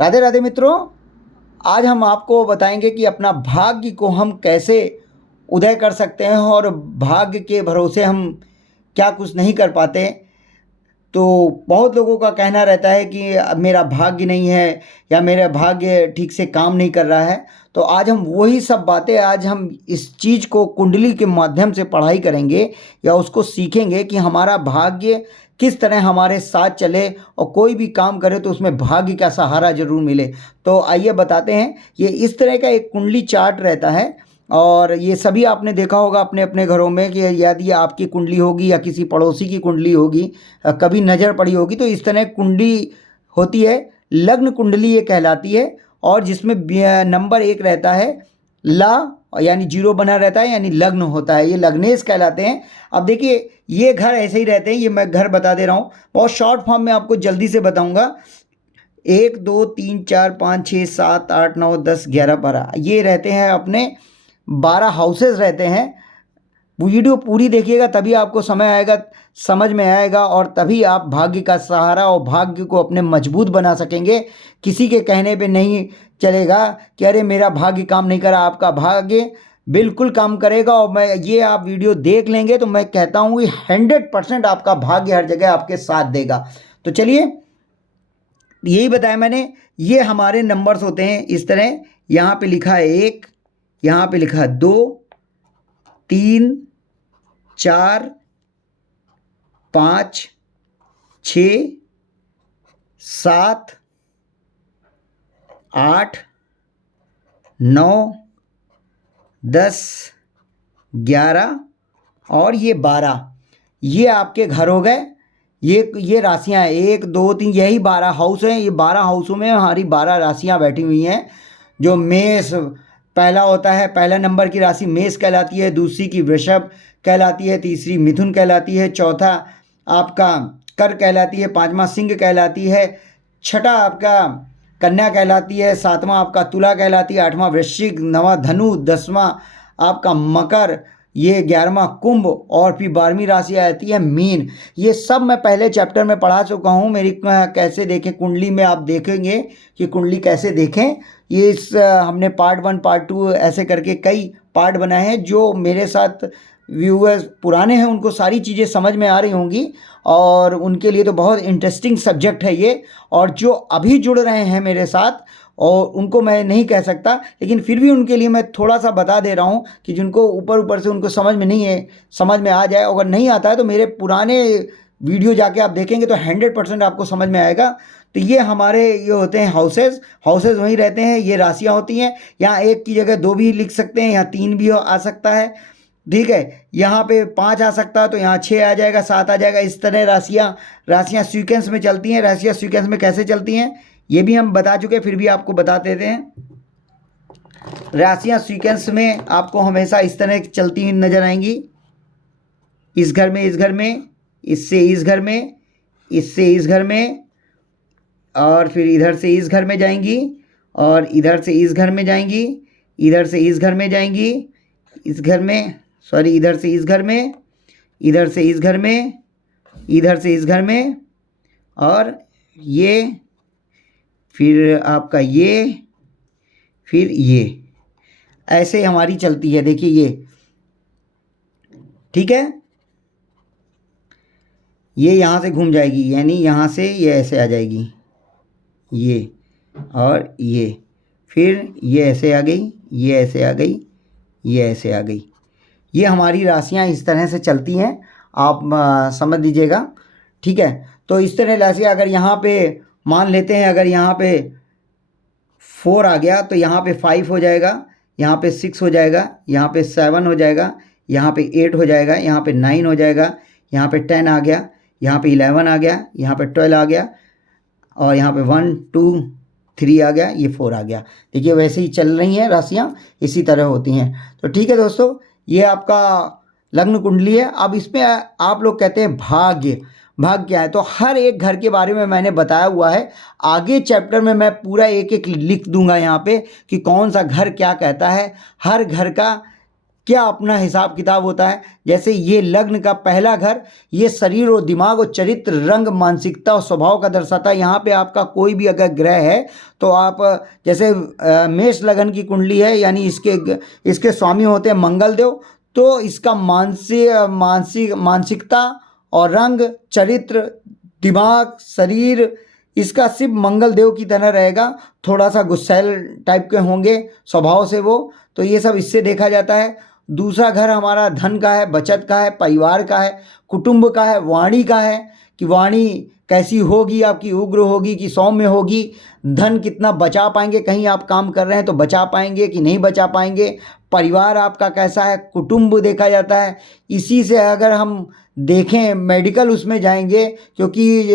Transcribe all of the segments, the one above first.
राधे राधे मित्रों। आज हम आपको बताएंगे कि अपना भाग्य को हम कैसे उदय कर सकते हैं और भाग्य के भरोसे हम क्या कुछ नहीं कर पाते। तो बहुत लोगों का कहना रहता है कि अब मेरा भाग्य नहीं है या मेरा भाग्य ठीक से काम नहीं कर रहा है। तो आज हम वही सब बातें, आज हम इस चीज़ को कुंडली के माध्यम से पढ़ाई करेंगे या उसको सीखेंगे कि हमारा भाग्य किस तरह हमारे साथ चले और कोई भी काम करे तो उसमें भाग्य का सहारा जरूर मिले। तो आइए बताते हैं। ये इस तरह का एक कुंडली चार्ट रहता है और ये सभी आपने देखा होगा अपने अपने घरों में कि यदि आपकी कुंडली होगी या किसी पड़ोसी की कुंडली होगी, कभी नज़र पड़ी होगी, तो इस तरह कुंडली होती है। लग्न कुंडली ये कहलाती है और जिसमें नंबर 1 रहता है ला, यानी 0 बना रहता है, यानी लग्न होता है। ये लग्नेश कहलाते हैं। अब देखिए ये घर ऐसे ही रहते हैं। ये मैं घर बता दे रहा हूँ, बहुत शॉर्ट फॉर्म में आपको जल्दी से बताऊँगा। 1 2 3 4 5 6 7 8 9 10 11 12 ये रहते हैं अपने 12 हाउसेस रहते हैं। वीडियो पूरी देखिएगा तभी आपको समझ में आएगा और तभी आप भाग्य का सहारा और भाग्य को अपने मजबूत बना सकेंगे। किसी के कहने पे नहीं चलेगा कि अरे मेरा भाग्य काम नहीं करा। आपका भाग्य बिल्कुल काम करेगा और मैं ये आप वीडियो देख लेंगे तो मैं कहता हूँ कि 100% आपका भाग्य हर जगह आपके साथ देगा। तो चलिए, यही बताया मैंने। ये हमारे नंबर्स होते हैं इस तरह। यहाँ पे लिखा है 1, यहाँ पे लिखा है 2 3 4 5 6 7 8 9 10 11 और ये 12। ये आपके घर हो गए। ये राशियां हैं 1 2 3, यही 12 हाउस हैं। ये 12 हाउसों में हमारी 12 राशियां बैठी हुई हैं। जो मेष पहला होता है, पहला नंबर की राशि मेष कहलाती है, दूसरी की वृषभ कहलाती है, तीसरी मिथुन कहलाती है, चौथा आपका कर कहलाती है, पांचवा सिंह कहलाती है, छठा आपका कन्या कहलाती है, सातवां आपका तुला कहलाती है, आठवां वृश्चिक, नवा धनु, 10वां आपका मकर, ये 11वां कुंभ और फिर 12वीं राशि आती है मीन। ये सब मैं पहले चैप्टर में पढ़ा चुका हूँ। मेरी कैसे देखें कुंडली में आप देखेंगे कि कुंडली कैसे देखें। ये हमने पार्ट 1 पार्ट 2 ऐसे करके कई पार्ट बनाए हैं। जो मेरे साथ व्यूअर्स पुराने हैं उनको सारी चीज़ें समझ में आ रही होंगी और उनके लिए तो बहुत इंटरेस्टिंग सब्जेक्ट है ये। और जो अभी जुड़ रहे हैं मेरे साथ और उनको मैं नहीं कह सकता, लेकिन फिर भी उनके लिए मैं थोड़ा सा बता दे रहा हूँ कि जिनको ऊपर ऊपर से उनको समझ में नहीं है, समझ में आ जाए। अगर नहीं आता है तो मेरे पुराने वीडियो जाके आप देखेंगे तो 100% आपको समझ में आएगा। तो ये हमारे ये होते हैं हाउसेस। हाउसेस वहीं रहते हैं, ये राशियाँ होती हैं। यहाँ 1 की जगह 2 भी लिख सकते हैं, यहाँ 3 भी आ सकता है, ठीक है। यहाँ पे 5 आ सकता है तो यहाँ 6 आ जाएगा, 7 आ जाएगा। इस तरह राशियाँ सीक्वेंस में चलती हैं। राशियाँ सीक्वेंस में कैसे चलती हैं ये भी हम बता चुके हैं, फिर भी आपको बता देते हैं। राशियाँ सीक्वेंस में आपको हमेशा इस तरह चलती हुई नजर आएंगी। इस घर में, इस घर में, इससे इस घर में, इससे इस घर में, और फिर इधर से इस घर में जाएंगी और इधर से इस घर में जाएंगी, इधर से इस घर में जाएंगी, इस घर में, सॉरी, इधर से इस घर में, इधर से इस घर में, इधर से इस घर में, और ये फिर आपका ये, फिर ये, ऐसे हमारी चलती है। देखिए ये, ठीक है। ये यहाँ से घूम जाएगी, यानी यहाँ से ये ऐसे आ जाएगी, ये और ये, फिर ये ऐसे आ गई, ये ऐसे आ गई, ये ऐसे आ गई। ये हमारी राशियाँ इस तरह से चलती हैं, आप समझ लीजिएगा, ठीक है। तो इस तरह राशियाँ अगर यहाँ पे मान लेते हैं, अगर यहाँ पे 4 आ गया तो यहाँ पे 5 हो जाएगा, यहाँ पे 6 हो जाएगा, यहाँ पे 7 हो जाएगा, यहाँ पे 8 हो जाएगा, यहाँ पे 9 हो जाएगा, यहाँ पे 10 आ गया, यहाँ पे 11 आ गया, यहाँ पे 12 आ गया, और यहाँ पे 1 2 3 आ गया, ये 4 आ गया। देखिए वैसे ही चल रही हैं राशियाँ, इसी तरह होती हैं। तो ठीक है दोस्तों, ये आपका लग्न कुंडली है। अब इसमें आप लोग कहते हैं भाग्य। भाग्य क्या है? तो हर एक घर के बारे में मैंने बताया हुआ है। आगे चैप्टर में मैं पूरा एक एक लिख दूंगा यहाँ पे कि कौन सा घर क्या कहता है। हर घर का क्या अपना हिसाब किताब होता है। जैसे ये लग्न का पहला घर, ये शरीर और दिमाग और चरित्र, रंग, मानसिकता और स्वभाव का दर्शाता है। यहाँ पे आपका कोई भी अगर ग्रह है तो आप जैसे मेष लगन की कुंडली है, यानी इसके स्वामी होते हैं मंगल देव, तो इसका मानसिकता और रंग, चरित्र, दिमाग, शरीर इसका सिर्फ मंगल देव की तरह रहेगा। थोड़ा सा गुस्सैल टाइप के होंगे स्वभाव से वो, तो ये सब इससे देखा जाता है। दूसरा घर हमारा धन का है, बचत का है, परिवार का है, कुटुंब का है, वाणी का है कि वाणी कैसी होगी आपकी, उग्र होगी कि सौम्य होगी, धन कितना बचा पाएंगे, कहीं आप काम कर रहे हैं तो बचा पाएंगे कि नहीं बचा पाएंगे, परिवार आपका कैसा है, कुटुंब देखा जाता है। इसी से अगर हम देखें मेडिकल उसमें जाएंगे, क्योंकि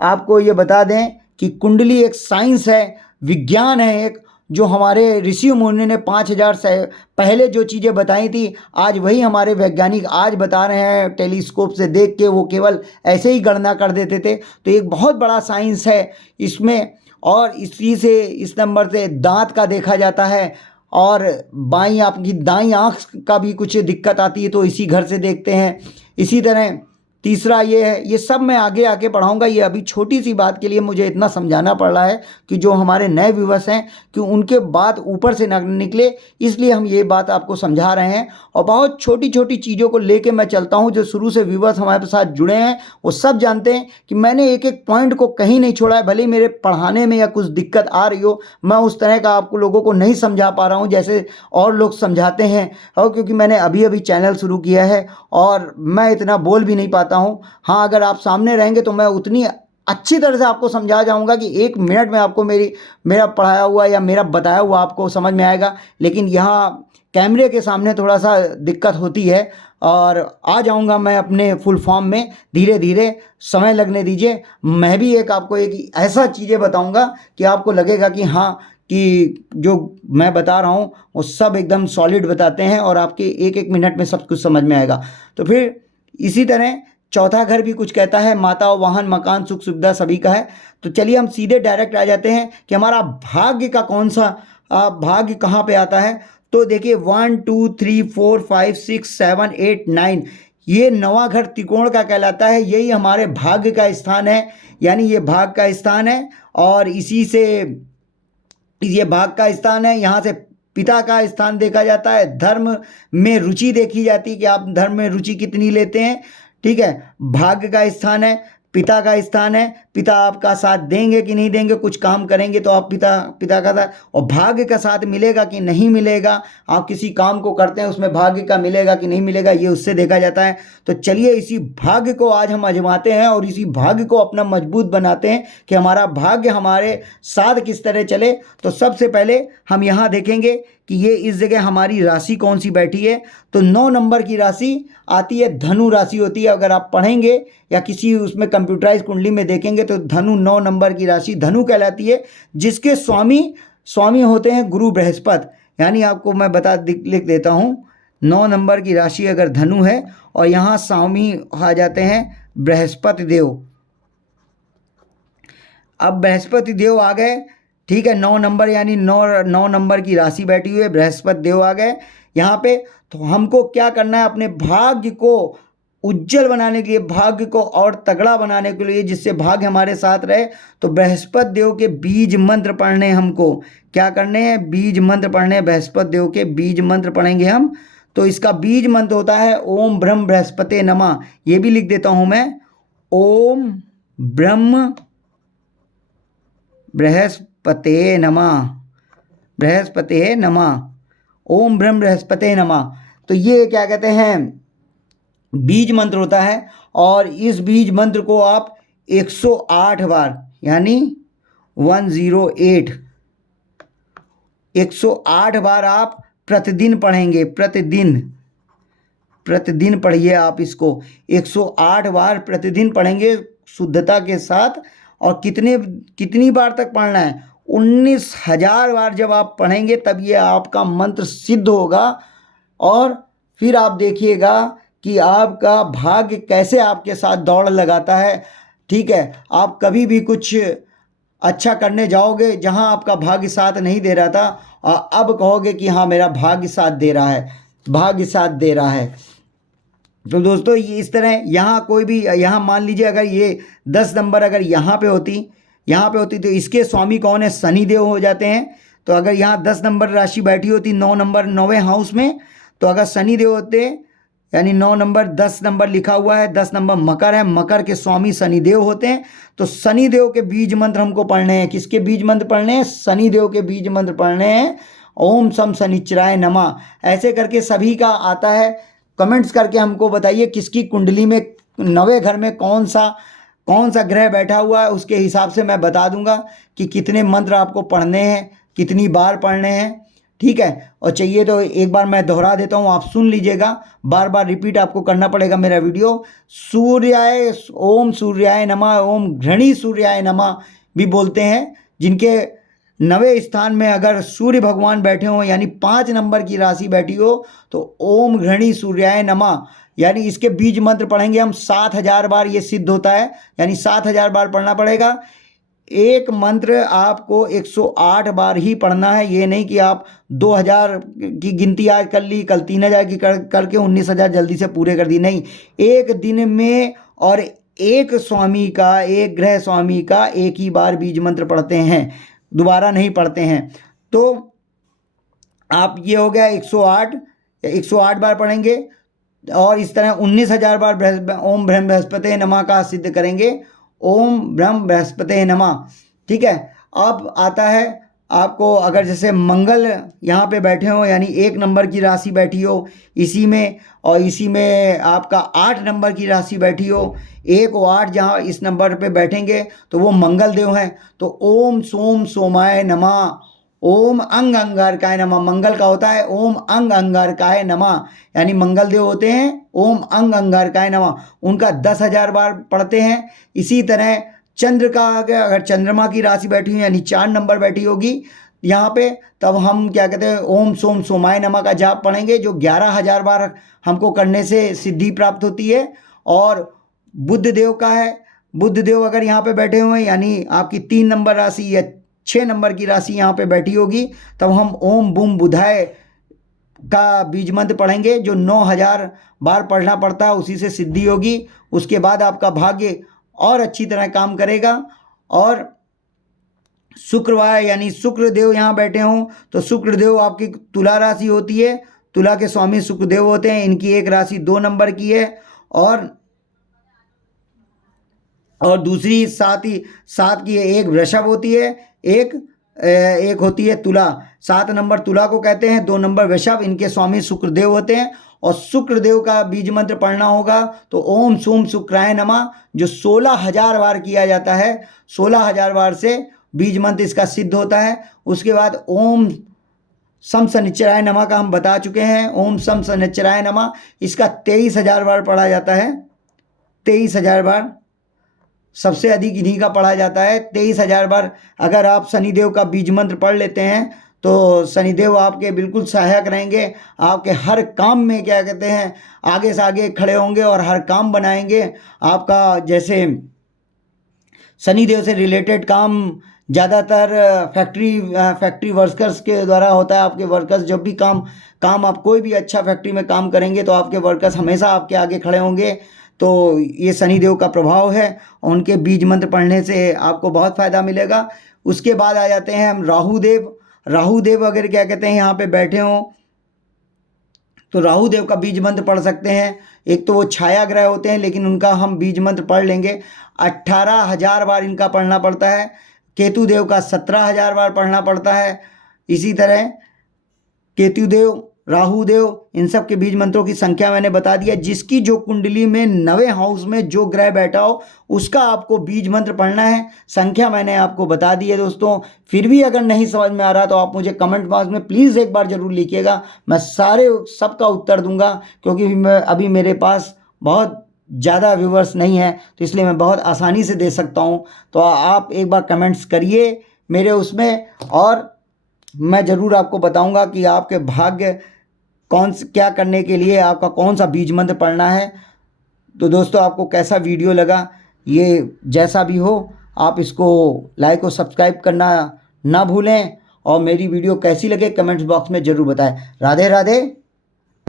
आपको ये बता दें कि कुंडली एक साइंस है, विज्ञान है एक, जो हमारे ऋषि मुनि ने 5000 से पहले जो चीज़ें बताई थी, आज वही हमारे वैज्ञानिक आज बता रहे हैं टेलीस्कोप से देख के। वो केवल ऐसे ही गणना कर देते थे। तो एक बहुत बड़ा साइंस है इसमें। और इसी से इस नंबर से दांत का देखा जाता है, और बाईं आपकी दाईं आँख का भी कुछ दिक्कत आती है तो इसी घर से देखते हैं। इसी तरह तीसरा ये है, ये सब मैं आगे आके पढ़ाऊँगा। ये अभी छोटी सी बात के लिए मुझे इतना समझाना पड़ रहा है कि जो हमारे नए व्यूअर्स हैं कि उनके बात ऊपर से ना निकले, इसलिए हम ये बात आपको समझा रहे हैं। और बहुत छोटी छोटी चीज़ों को लेके मैं चलता हूँ। जो शुरू से व्यूअर्स हमारे साथ जुड़े हैं वो सब जानते हैं कि मैंने एक एक पॉइंट को कहीं नहीं छोड़ा है। भले ही मेरे पढ़ाने में या कुछ दिक्कत आ रही हो, मैं उस तरह का आपको लोगों को नहीं समझा पा रहा हूँ जैसे और लोग समझाते हैं। और क्योंकि मैंने अभी अभी चैनल शुरू किया है और मैं इतना बोल भी नहीं पाता हूँ। हाँ, अगर आप सामने रहेंगे तो मैं उतनी अच्छी तरह से आपको समझा जाऊंगा कि 1 मिनट में आपको मेरा पढ़ाया हुआ या मेरा बताया हुआ आपको समझ में आएगा। लेकिन यहाँ कैमरे के सामने थोड़ा सा दिक्कत होती है। और आ जाऊंगा मैं अपने फुल फॉर्म में, धीरे धीरे समय लगने दीजिए। मैं भी आपको एक ऐसा चीज़ें बताऊंगा कि आपको लगेगा कि हाँ, कि जो मैं बता रहा हूँ वो सब एकदम सॉलिड बताते हैं और आपके एक एक मिनट में सब कुछ समझ में आएगा। तो फिर इसी तरह चौथा घर भी कुछ कहता है, माता, वाहन, मकान, सुख सुविधा सभी का है। तो चलिए हम सीधे डायरेक्ट आ जाते हैं कि हमारा भाग्य का कौन सा भाग्य कहाँ पे आता है। तो देखिए 1 2 3 4 5 6 7 8 9, ये 9वां घर त्रिकोण का कहलाता है। यही हमारे भाग्य का स्थान है, यानी ये भाग का स्थान है। और इसी से ये भाग का स्थान है, यहाँ से पिता का स्थान देखा जाता है। धर्म में रुचि देखी जाती है कि आप धर्म में रुचि कितनी लेते हैं। ठीक है, भाग्य का स्थान है, पिता का स्थान है। पिता आपका साथ देंगे कि नहीं देंगे, कुछ काम करेंगे तो आप पिता का साथ, और भाग्य का साथ मिलेगा कि नहीं मिलेगा, आप किसी काम को करते हैं उसमें भाग्य का मिलेगा कि नहीं मिलेगा, ये उससे देखा जाता है। तो चलिए इसी भाग्य को आज हम आजमाते हैं और इसी भाग्य को अपना मजबूत बनाते हैं कि हमारा भाग्य हमारे साथ किस तरह चले। तो सबसे पहले हम यहाँ देखेंगे कि ये इस जगह हमारी राशि कौन सी बैठी है। तो 9 नंबर की राशि आती है, धनु राशि होती है। अगर आप पढ़ेंगे या किसी उसमें कंप्यूटराइज कुंडली में देखेंगे तो धनु 9 नंबर की राशि धनु कहलाती है, जिसके स्वामी होते हैं गुरु बृहस्पति। यानी आपको मैं लिख देता हूँ, 9 नंबर की राशि अगर धनु है और यहाँ स्वामी आ जाते हैं बृहस्पति देव। अब बृहस्पति देव आ गए, ठीक है, 9 नंबर यानी 9 नंबर की राशि बैठी हुई है, बृहस्पति देव आ गए यहाँ पे। तो हमको क्या करना है, अपने भाग्य को उज्जवल बनाने के लिए, भाग्य को और तगड़ा बनाने के लिए, जिससे भाग्य हमारे साथ रहे, तो बृहस्पति देव के बीज मंत्र पढ़ने। हमको क्या करने हैं, बीज मंत्र पढ़ने। बृहस्पति देव के बीज मंत्र पढ़ेंगे हम। तो इसका बीज मंत्र होता है ओम ब्रह्म बृहस्पते नमः। ये भी लिख देता हूँ मैं, ओम ब्रह्म बृहस्पते नमः, बृहस्पते नमः, ओम ब्रह्म बृहस्पते नमः। तो ये क्या कहते हैं, बीज मंत्र होता है। और इस बीज मंत्र को आप 108 बार यानी 108 108 बार आप प्रतिदिन पढ़ेंगे। प्रतिदिन पढ़िए आप इसको 108 बार प्रतिदिन पढ़ेंगे शुद्धता के साथ। और कितनी बार तक पढ़ना है, 19,000 बार जब आप पढ़ेंगे तब ये आपका मंत्र सिद्ध होगा। और फिर आप देखिएगा कि आपका भाग्य कैसे आपके साथ दौड़ लगाता है। ठीक है, आप कभी भी कुछ अच्छा करने जाओगे जहां आपका भाग्य साथ नहीं दे रहा था, और अब कहोगे कि हाँ मेरा भाग्य साथ दे रहा है। भाग्य साथ दे रहा है। तो दोस्तों ये इस तरह यहाँ कोई भी, यहाँ मान लीजिए अगर ये 10 नंबर अगर यहाँ पे होती तो इसके स्वामी कौन है? शनिदेव हो जाते हैं। तो अगर यहाँ 10 नंबर राशि बैठी होती 9 नंबर 9वें हाउस में, तो अगर शनिदेव होते, यानी 9 नंबर 10 नंबर लिखा हुआ है, 10 नंबर मकर है, मकर के स्वामी शनिदेव होते हैं। तो शनिदेव के बीज मंत्र हमको पढ़ने हैं। किसके बीज मंत्र पढ़ने हैं? शनिदेव के बीज मंत्र पढ़ने हैं। ओम सम शनिचराय नमः, ऐसे करके सभी का आता है। कमेंट्स करके हमको बताइए किसकी कुंडली में 9वें घर में कौन सा ग्रह बैठा हुआ है, उसके हिसाब से मैं बता दूंगा कि कितने मंत्र आपको पढ़ने हैं, कितनी बार पढ़ने हैं। ठीक है, और चाहिए तो एक बार मैं दोहरा देता हूँ, आप सुन लीजिएगा, बार बार रिपीट आपको करना पड़ेगा मेरा वीडियो। सूर्याय, ओम सूर्याय नमः, ओम घृणी सूर्याय नमः भी बोलते हैं। जिनके 9वें स्थान में अगर सूर्य भगवान बैठे हों, यानी 5 नंबर की राशि बैठी हो, तो ओम घृणी सूर्याय नमः, यानी इसके बीज मंत्र पढ़ेंगे हम 7000 बार, ये सिद्ध होता है, यानी 7000 बार पढ़ना पड़ेगा। एक मंत्र आपको 108 बार ही पढ़ना है। ये नहीं कि आप 2000 की गिनती आज कर ली, कल 3000 की करके 19000 जल्दी से पूरे कर दी, नहीं। एक दिन में और एक ग्रह स्वामी का एक ही बार बीज मंत्र पढ़ते हैं, दोबारा नहीं पढ़ते हैं। तो आप ये हो गया 108 बार पढ़ेंगे, और इस तरह 19000 बार ओम ब्रह्म बृहस्पति नमः का सिद्ध करेंगे। ओम ब्रह्म बृहस्पति नमः। ठीक है, अब आता है आपको, अगर जैसे मंगल यहाँ पे बैठे हो, यानी 1 नंबर की राशि बैठी हो इसी में, और इसी में आपका 8 नंबर की राशि बैठी हो, 1 और 8 जहाँ इस नंबर पे बैठेंगे तो वो मंगल देव हैं। तो ओम सोम सोमाय नमः, ओम अंग अंगारकाय नमः। मंगल का होता है ओम अंग अंगारकाय नमः, यानी मंगल देव होते हैं ओम अंग अंगारकाय नमः, उनका 10,000 बार पढ़ते हैं। इसी तरह चंद्र का अगर चंद्रमा की राशि बैठी हुई, यानी 4 नंबर बैठी होगी यहाँ पे, तब हम क्या कहते हैं, ओम सोम सोमाय नमः का जाप पढ़ेंगे, जो 11,000 बार हमको करने से सिद्धि प्राप्त होती है। और बुध देव का है, बुध देव अगर यहाँ पे बैठे हुए हैं, यानी आपकी 3 नंबर राशि या 6 नंबर की राशि यहाँ पे बैठी होगी, तब हम ओम बूम बुधाय का बीज मंत्र पढ़ेंगे, जो 9000 बार पढ़ना पड़ता है, उसी से सिद्धि होगी। उसके बाद आपका भाग्य और अच्छी तरह काम करेगा। और शुक्रवार, यानी शुक्रदेव यहाँ बैठे हों, तो शुक्रदेव आपकी तुला राशि होती है, तुला के स्वामी शुक्रदेव होते हैं। इनकी एक राशि 2 नंबर की है, और दूसरी सात की एक वृषभ होती है, एक होती है तुला। 7 नंबर तुला को कहते हैं, 2 नंबर वृषभ, इनके स्वामी शुक्रदेव होते हैं। और शुक्रदेव का बीज मंत्र पढ़ना होगा तो ओम सोम शुक्राय नमः, जो 16,000 बार किया जाता है। 16,000 बार से बीज मंत्र इसका सिद्ध होता है। उसके बाद ओम सम शनिचराय नमः का हम बता चुके हैं, ओम सम शनिचराय नमः, इसका 23,000 बार पढ़ा जाता है। 23,000 बार सबसे अधिक इन्हीं का पढ़ा जाता है। 23,000 बार अगर आप शनिदेव का बीज मंत्र पढ़ लेते हैं तो शनिदेव आपके बिल्कुल सहायक रहेंगे। आपके हर काम में क्या कहते हैं, आगे से आगे खड़े होंगे और हर काम बनाएंगे। आपका जैसे शनिदेव से रिलेटेड काम ज़्यादातर फैक्ट्री वर्कर्स के द्वारा होता है। आपके वर्कर्स जब भी काम आप कोई भी अच्छा फैक्ट्री में काम करेंगे तो आपके वर्कर्स हमेशा आपके आगे खड़े होंगे। तो ये शनिदेव का प्रभाव है, उनके बीज मंत्र पढ़ने से आपको बहुत फ़ायदा मिलेगा। उसके बाद आ जाते हैं हम राहुदेव अगर क्या कहते हैं यहाँ पे बैठे हों तो राहुदेव का बीज मंत्र पढ़ सकते हैं। एक तो वो छाया ग्रह होते हैं, लेकिन उनका हम बीज मंत्र पढ़ लेंगे। 18,000 बार इनका पढ़ना पड़ता है। केतुदेव का 17,000 बार पढ़ना पड़ता है। इसी तरह केतुदेव, राहुदेव, इन सब के बीज मंत्रों की संख्या मैंने बता दिया। जिसकी जो कुंडली में 9वें हाउस में जो ग्रह बैठा हो उसका आपको बीज मंत्र पढ़ना है। संख्या मैंने आपको बता दी है दोस्तों। फिर भी अगर नहीं समझ में आ रहा तो आप मुझे कमेंट बॉक्स में प्लीज़ एक बार ज़रूर लिखिएगा, मैं सबका उत्तर दूंगा। क्योंकि अभी मेरे पास बहुत ज़्यादा व्यूवर्स नहीं है, तो इसलिए मैं बहुत आसानी से दे सकता हूँ। तो आप एक बार कमेंट्स करिए मेरे उसमें, और मैं ज़रूर आपको बताऊँगा कि आपके भाग्य क्या करने के लिए आपका कौन सा बीज मंत्र पढ़ना है। तो दोस्तों आपको कैसा वीडियो लगा, ये जैसा भी हो आप इसको लाइक और सब्सक्राइब करना ना भूलें, और मेरी वीडियो कैसी लगे कमेंट्स बॉक्स में ज़रूर बताएं। राधे राधे।